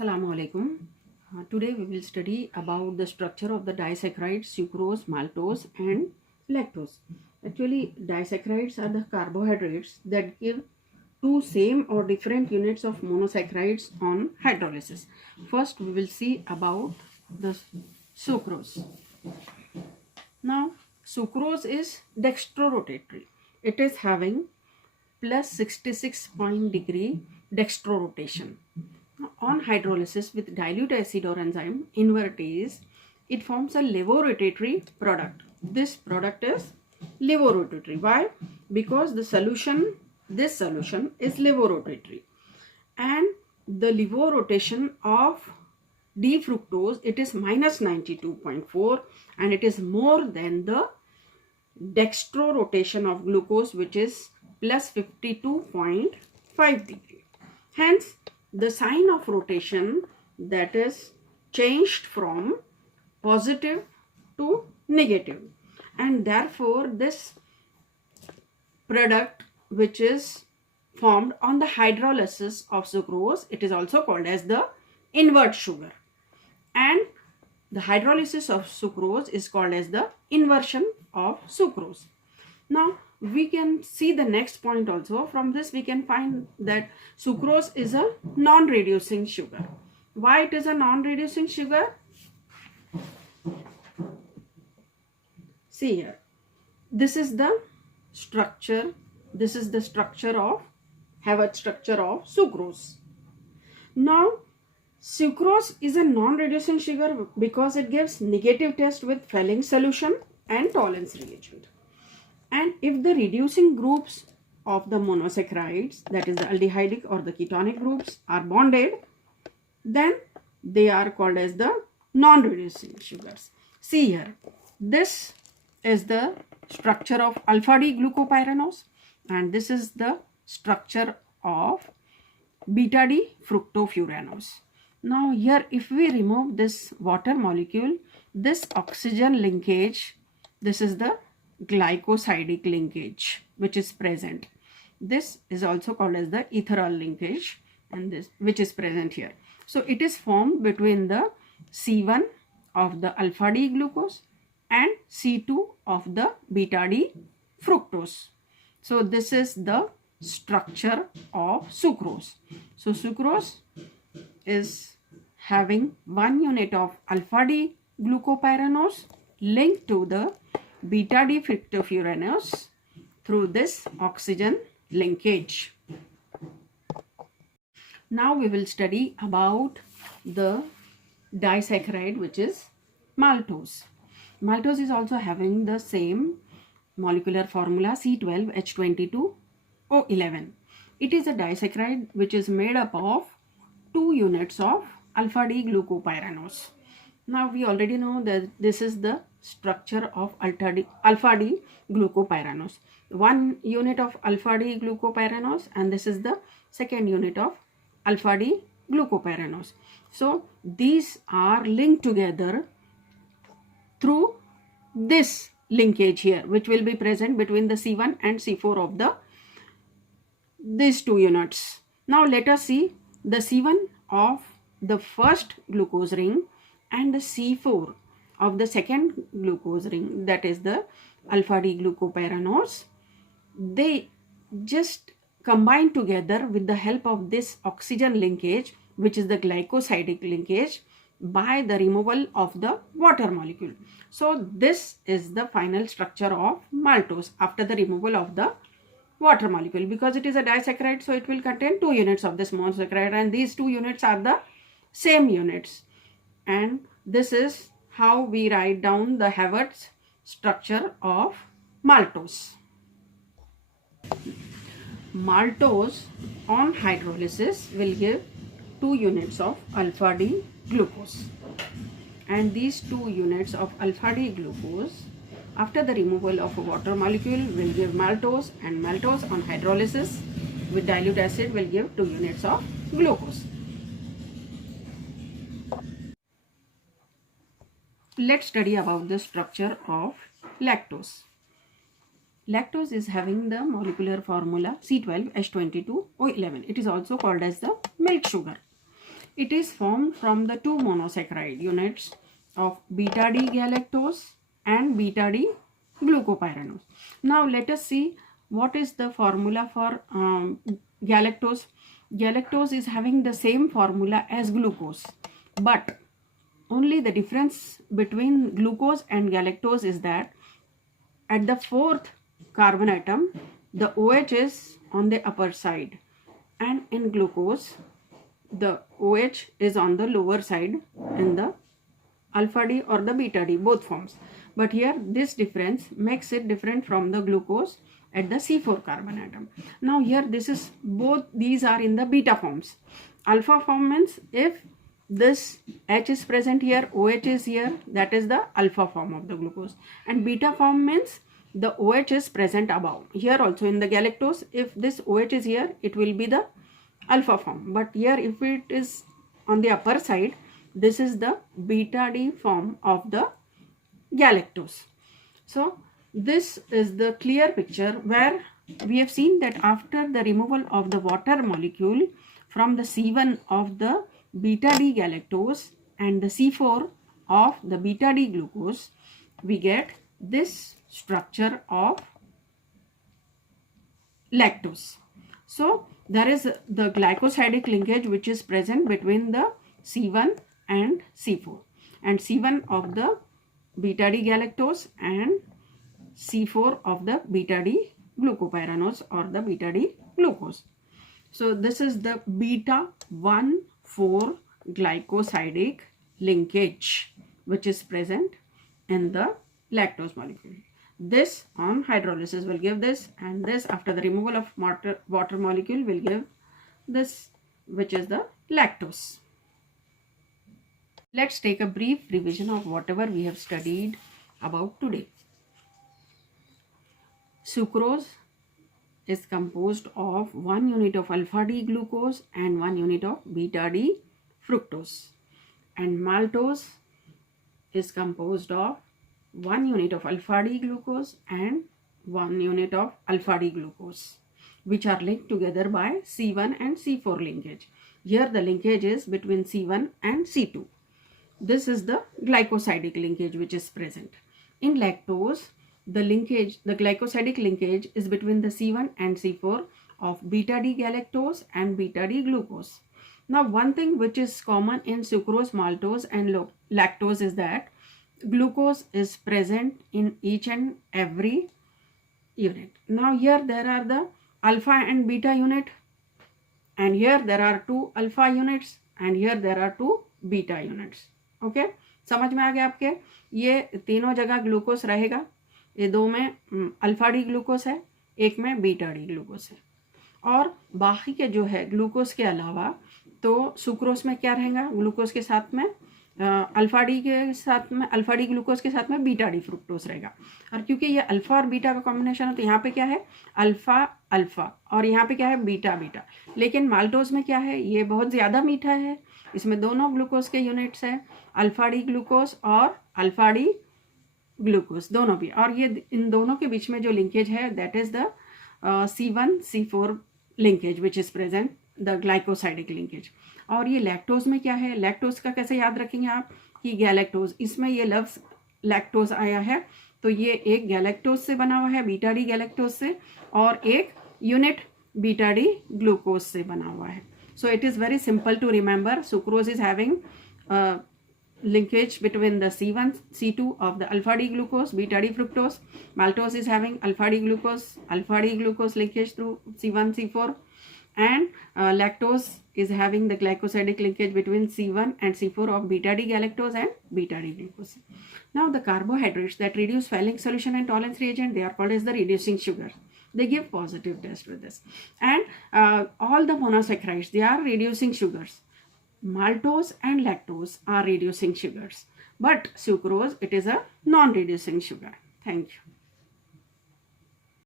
Assalamu alaikum. Today we will study about the structure of the disaccharides sucrose, maltose and lactose. Actually, disaccharides are the carbohydrates that give two same or different units of monosaccharides on hydrolysis. First we will see about the sucrose. Now sucrose is dextrorotatory. It is having plus 66-degree dextrorotation. On hydrolysis with dilute acid or enzyme invertase, it forms a levorotatory product. This product is levorotatory. Why? Because this solution is levorotatory, and the levorotation of D-fructose, it is minus 92.4, and it is more than the dextrorotation of glucose, which is plus 52.5 degree. Hence, the sign of rotation, that is changed from positive to negative, and therefore this product which is formed on the hydrolysis of sucrose, it is also called as the invert sugar, and the hydrolysis of sucrose is called as the inversion of sucrose. Now we can see the next point also. From this we can find that sucrose is a non-reducing sugar. Why it is a non-reducing sugar? See here, this is the structure, this is the structure of sucrose. Now sucrose is a non-reducing sugar because it gives negative test with Fehling solution and Tollens reagent. And if the reducing groups of the monosaccharides, that is the aldehydic or the ketonic groups, are bonded, then they are called as the non-reducing sugars. See here, this is the structure of alpha D glucopyranose, and this is the structure of beta D fructofuranose. Now here, if we remove this water molecule, this oxygen linkage, this is the glycosidic linkage which is present. This is also called as the ethyral linkage, and this which is present here. So it is formed between the C1 of the alpha D glucose and C2 of the beta D fructose. So this is the structure of sucrose. So sucrose is having one unit of alpha D glucopyranose linked to the beta D fructofuranose through this oxygen linkage. Now we will study about the disaccharide which is maltose. Maltose is also having the same molecular formula C12H22O11. It is a disaccharide which is made up of 2 units of alpha D glucopyranose. Now we already know that this is the structure of alpha D glucopyranose. 1 unit of alpha D glucopyranose, and this is the second unit of alpha D glucopyranose. So these are linked together through this linkage here, which will be present between the C1 and C4 of these 2 units. Now let us see the C1 of the first glucose ring and the C4 of the second glucose ring, that is the alpha D glucopyranose. They just combine together with the help of this oxygen linkage, which is the glycosidic linkage, by the removal of the water molecule. So this is the final structure of maltose after the removal of the water molecule. Because it is a disaccharide, so it will contain 2 units of this monosaccharide, and these 2 units are the same units. And this is how we write down the Havertz structure of maltose. Maltose on hydrolysis will give 2 units of alpha D glucose, and these 2 units of alpha D glucose after the removal of a water molecule will give maltose, and maltose on hydrolysis with dilute acid will give 2 units of glucose. Let's study about the structure of lactose. Lactose is having the molecular formula C12H22O11. It is also called as the milk sugar. It is formed from the two monosaccharide units of beta D galactose and beta D glucopyranose. Now let us see what is the formula for galactose. Galactose is having the same formula as glucose, but only the difference between glucose and galactose is that at the fourth carbon atom, the OH is on the upper side, and in glucose, the OH is on the lower side in the alpha D or the beta D, both forms. But here this difference makes it different from the glucose at the C4 carbon atom. Now here this is, both these are in the beta forms. Alpha form means if this H is present here, OH is here, that is the alpha form of the glucose. And beta form means the OH is present above. Here also in the galactose, if this OH is here, it will be the alpha form. But here if it is on the upper side, this is the beta D form of the galactose. So this is the clear picture where we have seen that after the removal of the water molecule from the C1 of the beta D galactose and the C4 of the beta D glucose, we get this structure of lactose. So there is the glycosidic linkage which is present between the C1 and C4, and C1 of the beta D galactose and C4 of the beta D glucopyranose or the beta D glucose. So this is the beta 1,4 glycosidic linkage which is present in the lactose molecule. This on hydrolysis will give this, and this after the removal of water molecule will give this, which is the lactose. Let's take a brief revision of whatever we have studied about today. Sucrose is composed of 1 unit of alpha D glucose and 1 unit of beta D fructose, and maltose is composed of 1 unit of alpha D glucose and 1 unit of alpha D glucose, which are linked together by C1 and C4 linkage. Here the linkage is between C1 and C2. This is the glycosidic linkage which is present. In lactose, the glycosidic linkage is between the C1 and C4 of beta D galactose and beta D glucose. Now one thing which is common in sucrose, maltose and lactose is that glucose is present in each and every unit. Now here there are the alpha and beta unit, and here there are 2 alpha units, and here there are 2 beta units. Okay, समझ में आ गया आपके? ये तीनों जगह glucose रहेगा, ये 2 में अल्फा डी ग्लूकोस है, 1 में बीटा डी ग्लूकोस है, और बाकी के जो है ग्लूकोस के अलावा तो सुक्रोस में क्या रहेगा? ग्लूकोस के साथ में अल्फा डी के साथ में अल्फा डी ग्लूकोस के साथ में बीटा डी फ्रुक्टोस रहेगा। और क्योंकि ये अल्फा और बीटा का कॉम्बिनेशन है तो यहाँ पे क्या है? अल्फा अल्फा, और यहाँ पे क्या है? Beta beta. लेकिन माल्टोज में क्या है? ये बहुत ज़्यादा मीठा है, इसमें दोनों ग्लूकोज के यूनिट्स हैं, अल्फा डी ग्लूकोज और अल्फा डी ग्लूकोज दोनों भी, और ये इन दोनों के बीच में जो लिंकेज है that is the C1C4 linkage which is present, the glycosidic linkage. और ये लैक्टोज में क्या है? लैक्टोज का कैसे याद रखेंगे आप कि गैलेक्टोज, इसमें ये लफ्ज लैक्टोज आया है तो ये एक गैलेक्टोज से बना हुआ है, बीटा डी गैलेक्टोज से, और एक यूनिट बीटा डी ग्लूकोज से बना हुआ है। So it is very simple to remember. Sucrose is having linkage between the C1, C2 of the alpha D glucose, beta D fructose. Maltose is having alpha D glucose linkage through C1, C4, and lactose is having the glycosidic linkage between C1 and C4 of beta D galactose and beta D glucose. Now the carbohydrates that reduce Fehling solution and tolerance reagent, they are called as the reducing sugar. They give positive test with this. And all the monosaccharides, they are reducing sugars. Maltose and lactose are reducing sugars. But sucrose, it is a non-reducing sugar. Thank you.